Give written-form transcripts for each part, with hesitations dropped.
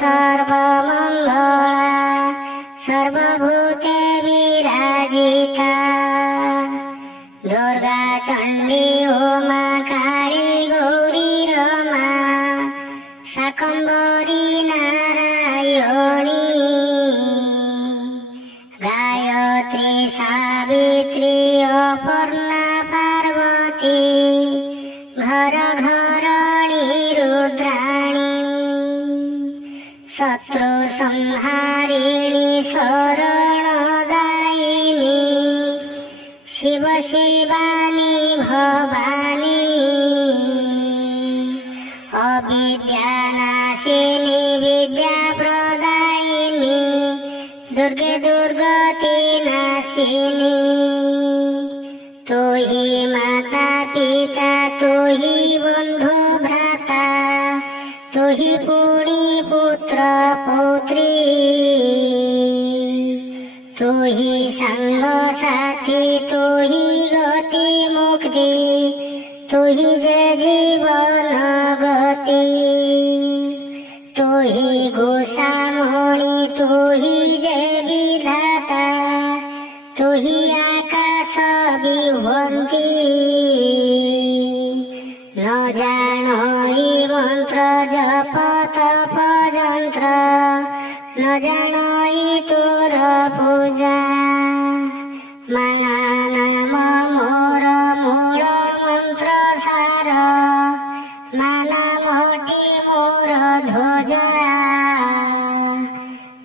सर्वमङ्गला सर्वभूते विराजिता दुर्गा चण्डी उमा काली गौरी रमा शाकम्भरी नारायणी गायत्री सावित्री अपर्णा पार्वती घर घरणी रुद्राणी शत्रु संहारिणी शरणदायिनी शिव शिवानी भवानी अविद्यानाशिनी विद्याप्रदायिनी दुर्गे दुर्गति नाशिनी तू ही माता पिता तू ही बंधु भ्राता तू ही पुणी पुत्र पौत्री तू ही संग साथी तू ही गति मुक्ति तू ही जय जीवन गति तू ही घोषामणि तू ही जय विधाता तू ही आकाश विभ्रंती न जानो मंत्र जप तप यंत्र न जानो तोर पूजा माया नाम मोर मूल मंत्र सार माना मोटी मोर ध्वजा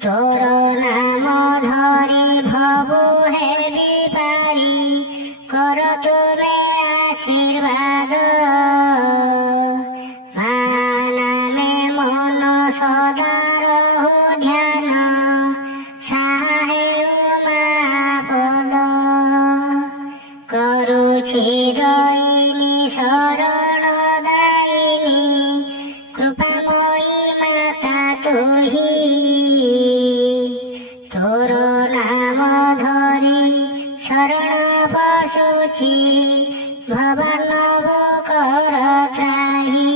तोर नाम धरी भवो हे विपारी कर तुमे आशीर्वाद नामे मन सदा रहो ध्यान साहे उमापद करुछि दयिनी शरणदायिनी कृपामयी माता तुही तोर नाम धरी शरण बसुछि भवनव कर त्राही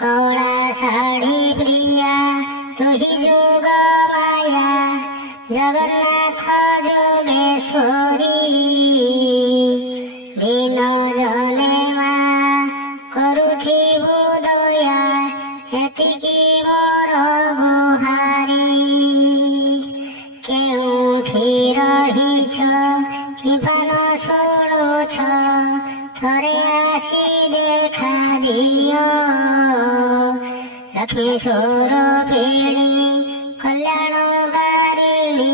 कला साड़ी प्रिया तुही जोग माया जगन्नाथ जोगेश्वरी दीन जने मा करुथिबु दया हेतिकी मोर गुहारी केउठी रहिछ किपन शुणुछ थरे आसी देखा दियो लक्ष्मी स्वरूपिणी कल्याणकारिणी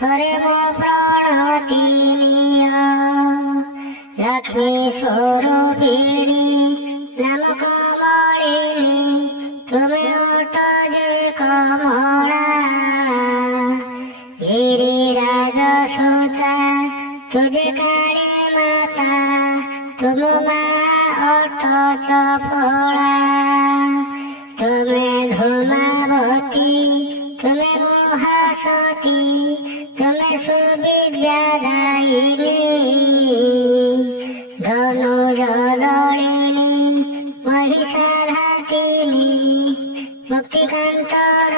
थरे मो प्रणति नियो लक्ष्मी स्वरूपिणी नाम कमलिनी तुमे ओट जे कमला गिरिराज सुता तुझे काली माता तुम माँ ओट चपला तुम्हें धूमावती तुम्हें महासती तुम्हें सुविद्यादायिनी धनुर्दलिनी महिषाघातिनी मुक्तिकांतर